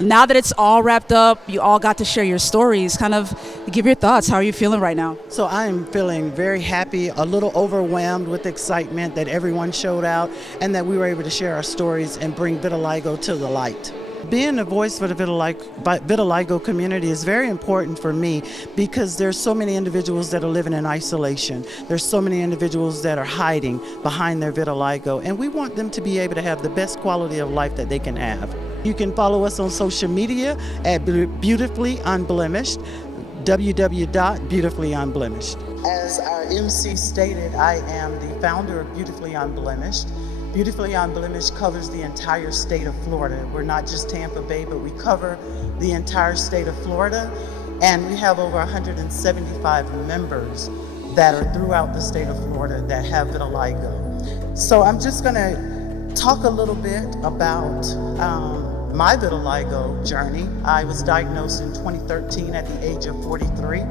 Now that it's all wrapped up, you all got to share your stories. Kind of give your thoughts. How are you feeling right now? So I'm feeling very happy, a little overwhelmed with excitement that everyone showed out and that we were able to share our stories and bring vitiligo to the light. Being a voice for the vitiligo community is very important for me because there's so many individuals that are living in isolation. There's so many individuals that are hiding behind their vitiligo, and we want them to be able to have the best quality of life that they can have. You can follow us on social media at Beautifully Unblemished, www.beautifullyunblemished. As our MC stated, I am the founder of Beautifully Unblemished. Beautifully Unblemished covers the entire state of Florida. We're not just Tampa Bay, but we cover the entire state of Florida. And we have over 175 members that are throughout the state of Florida that have vitiligo. So I'm just gonna talk a little bit about my vitiligo journey. I was diagnosed in 2013 at the age of 43.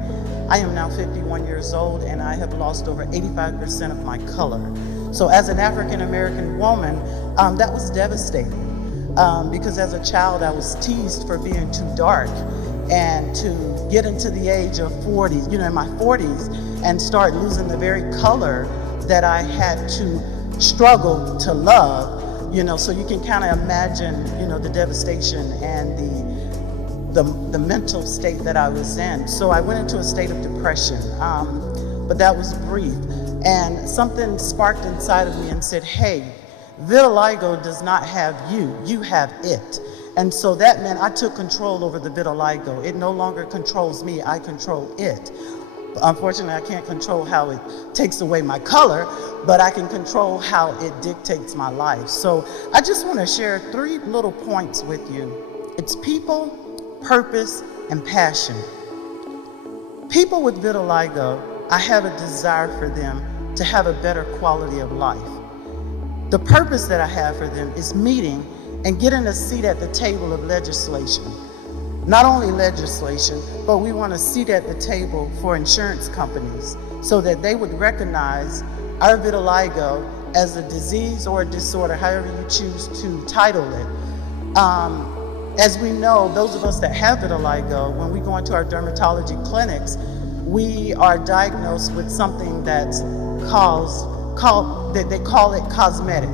I am now 51 years old and I have lost over 85% of my color. So as an African American woman, that was devastating because as a child I was teased for being too dark, and to get into the age of 40, in my 40s, and start losing the very color that I had to struggle to love, so you can kind of imagine, the devastation and the mental state that I was in. So I went into a state of depression, but that was brief. And something sparked inside of me and said, hey, vitiligo does not have you, you have it. And so that meant I took control over the vitiligo. It no longer controls me, I control it. Unfortunately, I can't control how it takes away my color, but I can control how it dictates my life. So I just want to share 3 little points with you. It's people, purpose, and passion. People with vitiligo, I have a desire for them to have a better quality of life. The purpose that I have for them is meeting and getting a seat at the table of legislation. Not only legislation, but we want a seat at the table for insurance companies so that they would recognize our vitiligo as a disease or a disorder, however you choose to title it. As we know, those of us that have vitiligo, when we go into our dermatology clinics, we are diagnosed with something that's they call it cosmetic.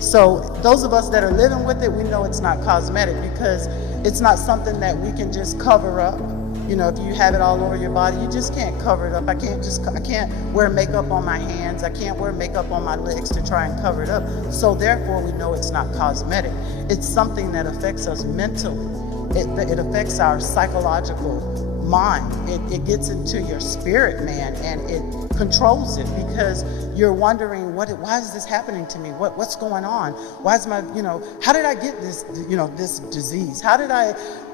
So those of us that are living with it, we know it's not cosmetic because it's not something that we can just cover up. If you have it all over your body, you just can't cover it up. I can't wear makeup on my hands. I can't wear makeup on my legs to try and cover it up. So therefore, we know it's not cosmetic. It's something that affects us mentally. It affects our psychological mind. It gets into your spirit, man, and it controls it because you're wondering, why is this happening to me? What's going on? Why is my, how did I get this, this disease?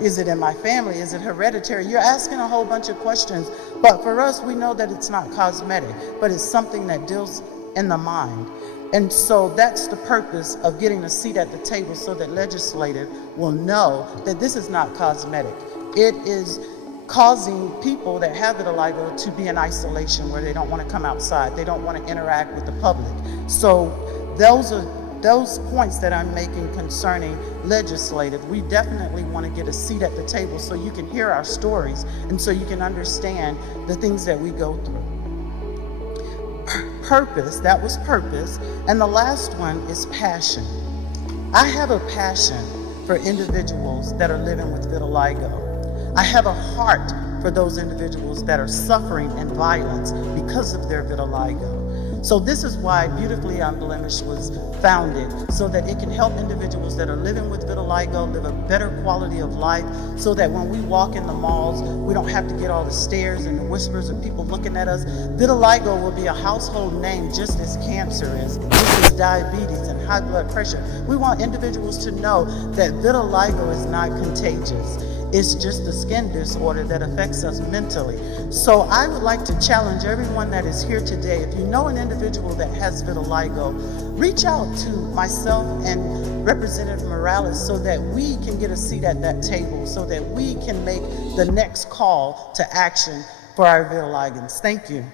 Is it in my family? Is it hereditary? You're asking a whole bunch of questions, but for us, we know that it's not cosmetic, but it's something that deals in the mind. And so that's the purpose of getting a seat at the table so that legislative will know that this is not cosmetic. It is causing people that have vitiligo to be in isolation where they don't want to come outside. They don't want to interact with the public. So those are those points that I'm making concerning legislative. We definitely want to get a seat at the table so you can hear our stories and so you can understand the things that we go through. Purpose, that was purpose. And the last one is passion. I have a passion for individuals that are living with vitiligo. I have a heart for those individuals that are suffering in violence because of their vitiligo. So this is why Beautifully Unblemished was founded, so that it can help individuals that are living with vitiligo live a better quality of life, so that when we walk in the malls, we don't have to get all the stares and the whispers of people looking at us. Vitiligo will be a household name just as cancer is, just as diabetes and high blood pressure. We want individuals to know that vitiligo is not contagious. It's just a skin disorder that affects us mentally. So I would like to challenge everyone that is here today. If you know an individual that has vitiligo, reach out to myself and Representative Morales so that we can get a seat at that table, so that we can make the next call to action for our vitiligans. Thank you.